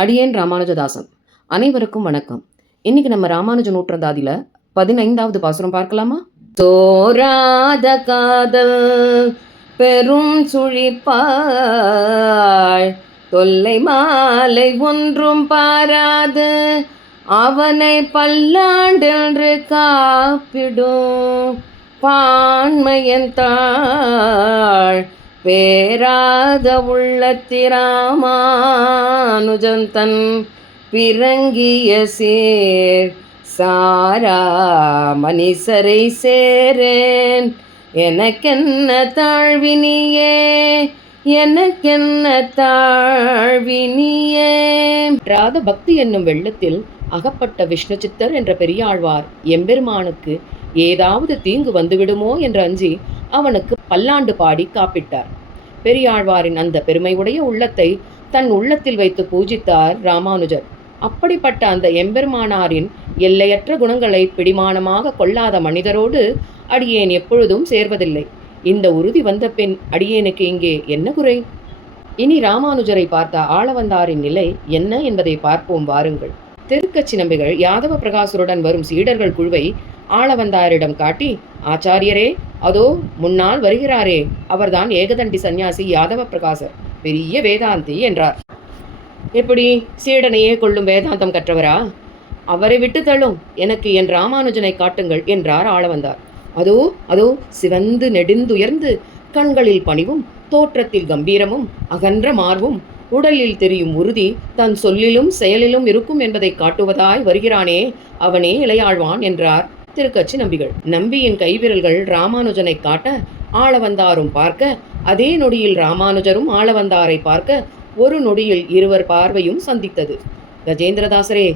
அடியேன் ராமானுஜதாசன். அனைவருக்கும் வணக்கம். இன்னைக்கு நம்ம ராமானுஜ நூற்றந்தாதியில் 15வது பாசுரம் பார்க்கலாமா? தோராத காதல் பெரும் சுழிப்பாய் தொல்லை மாலை ஒன்றும் பாராது அவனை பல்லாண்டென்று காப்பிடும் பான்மையன் தாழ் பேராத உள்ளத்திராமானுஜன் தன் பிறங்கிய சேர் சாரா மனிசரை சேரேன் எனக்கென்ன தாழ்வினியே எனக்கென்ன தாழ்வினியே. ராத பக்தி என்னும் வெள்ளத்தில் அகப்பட்ட விஷ்ணு சித்தர் என்ற பெரியாழ்வார் எம்பெருமானுக்கு ஏதாவது தீங்கு வந்துவிடுமோ என்று அஞ்சி அவனுக்கு பல்லாண்டு பாடி காப்பிட்டார். பெரியாழ்வாரின் அந்த பெருமையுடைய உள்ளத்தை தன் உள்ளத்தில் வைத்து பூஜித்தார் ராமானுஜர். அப்படிப்பட்ட அந்த எம்பெருமானாரின் எல்லையற்ற குணங்களை பிடிமானமாக கொள்ளாத மனிதரோடு அடியேன் எப்பொழுதும் சேர்வதில்லை. இந்த உறுதி வந்த பின் அடியேனுக்கு இங்கே என்ன குறை? இனி ராமானுஜரை பார்த்த ஆளவந்தாரின் நிலை என்ன என்பதை பார்ப்போம் வாருங்கள். திருக்கச்சி நம்பிகள் யாதவ பிரகாசருடன் வரும் சீடர்கள் குழுவை ஆளவந்தாரிடம் காட்டி, ஆச்சாரியரே, அதோ முன்னால் வருகிறாரே, அவர்தான் ஏகதண்டி சந்நியாசி யாதவ பிரகாசர், பெரிய வேதாந்தி என்றார். எப்படி, சீடனையே கொள்ளும் வேதாந்தம் கற்றவரா? அவரை விட்டு தள்ளும், எனக்கு என் ராமானுஜனை காட்டுங்கள் என்றார் ஆளவந்தார். அதோ அதோ சிவந்து நெடுந்துயர்ந்து கண்களில் பணிவும் தோற்றத்தில் கம்பீரமும் அகன்ற மார்பும் உடலில் தெரியும் உறுதி தன் சொல்லிலும் செயலிலும் இருக்கும் என்பதை காட்டுவதாய் வருகிறானே, அவனே இளையாழ்வான் என்றார் திருக்கச்சி நம்பிகள். நம்பியின் கைவிரல்கள் ராமானுஜனை காட்ட ஆளவந்தாரும் பார்க்க, அதே நொடியில் ராமானுஜரும் ஆளவந்தாரை பார்க்க, ஒரு நொடியில் இருவர் பார்வையும் சந்தித்தது. கஜேந்திரதாசரே,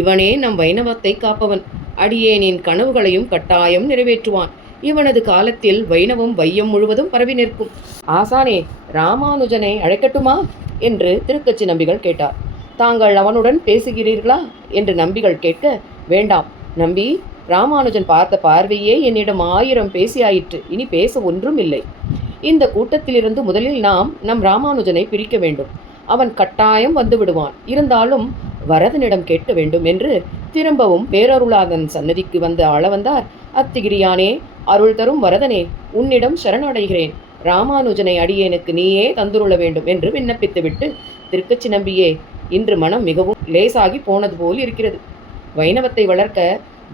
இவனே நம் வைணவத்தை காப்பவன், அடியேனின் கனவுகளையும் கட்டாயம் நிறைவேற்றுவான். இவனது காலத்தில் வைணவம் வையம் முழுவதும் பரவி நிற்கும். ஆசானே, ராமானுஜனை அழைக்கட்டுமா என்று திருக்கச்சி நம்பிகள் கேட்டார். தாங்கள் அவனுடன் பேசுகிறீர்களா என்று நம்பிகள் கேட்க, வேண்டாம் நம்பி, ராமானுஜன் பார்த்த பார்வையே என்னிடம் 1000 பேசியாயிற்று, இனி பேச ஒன்றும் இல்லை. இந்த கூட்டத்திலிருந்து முதலில் நாம் நம் ராமானுஜனை பிரிக்க வேண்டும். அவன் கட்டாயம் வந்து விடுவான். இருந்தாலும் வரதனிடம் கேட்க வேண்டும் என்று திரும்பவும் பேரருளாதன் சன்னதிக்கு வந்து ஆளவந்தார், அத்திகிரியானே, அருள் தரும் வரதனே, உன்னிடம் சரணடைகிறேன். ராமானுஜனை அடியேனுக்கு நீயே தந்துருள வேண்டும் என்று விண்ணப்பித்துவிட்டு, திருக்கச்சி நம்பியே, இன்று மனம் மிகவும் லேசாகி போனது போல் இருக்கிறது. வைணவத்தை வளர்க்க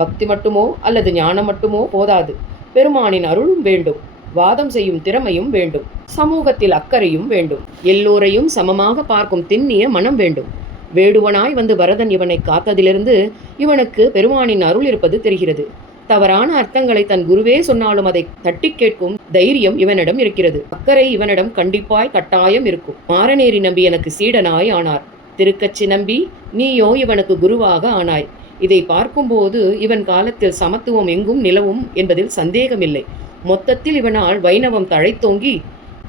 பக்தி மட்டுமோ அல்லது ஞானம் மட்டுமோ போதாது, பெருமானின் அருளும் வேண்டும், வாதம் செய்யும் திறமையும் வேண்டும், சமூகத்தில் அக்கறையும் வேண்டும், எல்லோரையும் சமமாக பார்க்கும் திண்ணிய மனம் வேண்டும். வேடுவனாய் வந்து வரதன் இவனை காத்ததிலிருந்து இவனுக்கு பெருமானின் அருள் இருப்பது தெரிகிறது. தவறான அர்த்தங்களை தன் குருவே சொன்னாலும் அதை தட்டி கேட்கும் தைரியம் இவனிடம் இருக்கிறது. அக்கறை இவனிடம் கண்டிப்பாய் கட்டாயம் இருக்கும். மாரநேரி நம்பி எனக்கு சீடனாய் ஆனார். திருக்கச்சி நம்பி, நீயோ இவனுக்கு குருவாக ஆனாய். இதை பார்க்கும்போது இவன் காலத்தில் சமத்துவம் எங்கும் நிலவும் என்பதில் சந்தேகமில்லை. மொத்தத்தில் இவனால் வைணவம் தழைத்தோங்கி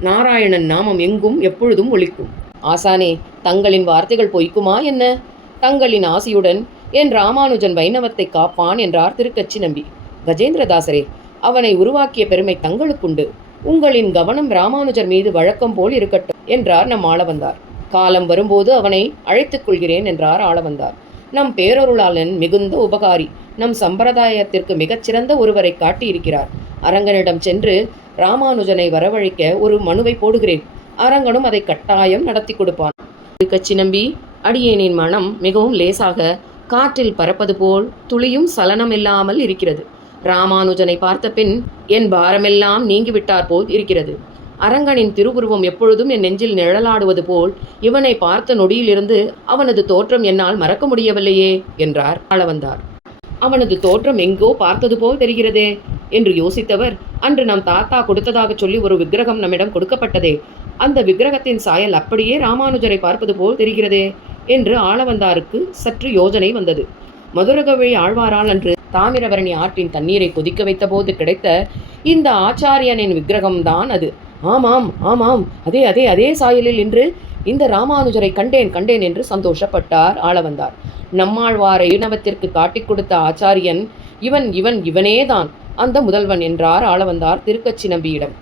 நாராயணன் நாமம் எங்கும் எப்பொழுதும் ஒலிக்கும். ஆசானே, தங்களின் வார்த்தைகள் பொய்க்குமா என்ன? தங்களின் ஆசியுடன் என் ராமானுஜன் வைணவத்தை காப்பான் என்றார் திருக்கச்சி நம்பி. கஜேந்திரதாசரே, அவனை உருவாக்கிய பெருமை தங்களுக்குண்டு. உங்களின் கவனம் ராமானுஜர் மீது வழக்கம் போல் இருக்கட்டும் என்றார் நம் ஆளவந்தார். காலம் வரும்போது அவனை அழைத்துக் கொள்கிறேன் என்றார் ஆளவந்தார். நம் பேரருளாளன் மிகுந்த உபகாரி, நம் சம்பிரதாயத்திற்கு மிகச்சிறந்த ஒருவரை காட்டியிருக்கிறார். அரங்கனிடம் சென்று ராமானுஜனை வரவழைக்க ஒரு மனுவை போடுகிறேன். அரங்கனும் அதை கட்டாயம் நடத்தி கொடுப்பான். திருக்கச்சி நம்பி, அடியேனின் மனம் மிகவும் லேசாக காற்றில் பறப்பது போல் துளியும் சலனம் இல்லாமல் இருக்கிறது. ராமானுஜனை பார்த்த பின் என் பாரமெல்லாம் நீங்கிவிட்டார் போல் இருக்கிறது. அரங்கனின் திருவுருவம் எப்பொழுதும் என் நெஞ்சில் நிழலாடுவது போல் இவனை பார்த்த நொடியிலிருந்து அவனது தோற்றம் என்னால் மறக்க முடியவில்லையே என்றார் ஆளவந்தார். அவனது தோற்றம் எங்கோ பார்த்தது போல் தெரிகிறதே என்று யோசித்தவர், அன்று நம் தாத்தா கொடுத்ததாக சொல்லி ஒரு விக்கிரகம் நம்மிடம் கொடுக்கப்பட்டதே, அந்த விக்கிரகத்தின் சாயல் அப்படியே ராமானுஜரை பார்ப்பது போல் தெரிகிறதே என்று ஆளவந்தாருக்கு சற்று யோசனை வந்தது. மதுரகவி ஆழ்வாரால் அன்று தாமிரபரணி ஆற்றின் தண்ணீரை கொதிக்க வைத்த போது கிடைத்த இந்த ஆச்சாரியனின் விக்கிரகம்தான் அது. ஆமாம் ஆமாம், அதே அதே அதே சாயலில் இன்று இந்த ராமானுஜரை கண்டேன் என்று சந்தோஷப்பட்டார் ஆளவந்தார். நம்மாழ்வாரை இனவத்திற்கு காட்டிக் கொடுத்த ஆச்சாரியன் இவனேதான் அந்த முதல்வன் என்றார் ஆளவந்தார் திருக்கச்சி நம்பியிடம்.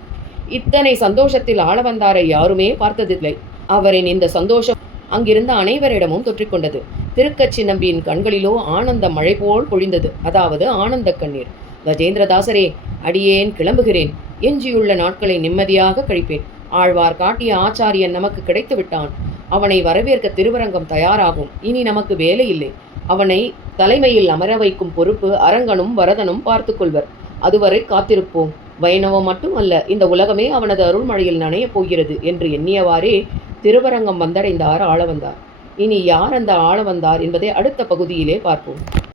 இத்தனை சந்தோஷத்தில் ஆளவந்தாரை யாருமே பார்த்ததில்லை. அவரின் இந்த சந்தோஷம் அங்கிருந்த அனைவரிடமும் தொற்றிக்கொண்டது. திருக்கச்சி நம்பியின் கண்களிலோ ஆனந்த மழை போல் பொழிந்தது, அதாவது ஆனந்த கண்ணீர். கஜேந்திரதாசரே, அடியேன் கிளம்புகிறேன். எஞ்சியுள்ள நாட்களை நிம்மதியாக கழிப்பேன். ஆழ்வார் காட்டிய ஆச்சாரியன் நமக்கு கிடைத்து விட்டான். அவனை வரவேற்க திருவரங்கம் தயாராகும். இனி நமக்கு வேலை இல்லை. அவனை தலைமையில் அமர வைக்கும் பொறுப்பு அரங்கனும் வரதனும் பார்த்து கொள்வர். அதுவரை காத்திருப்போம். வைணவம் மட்டுமல்ல, இந்த உலகமே அவனது அருள்மழையில் நனையப் போகிறது என்று எண்ணியவாறே திருவரங்கம் வந்தடைந்தார் ஆளவந்தார். இனி யார் அந்த ஆளவந்தார் என்பதை அடுத்த பகுதியிலே பார்ப்போம்.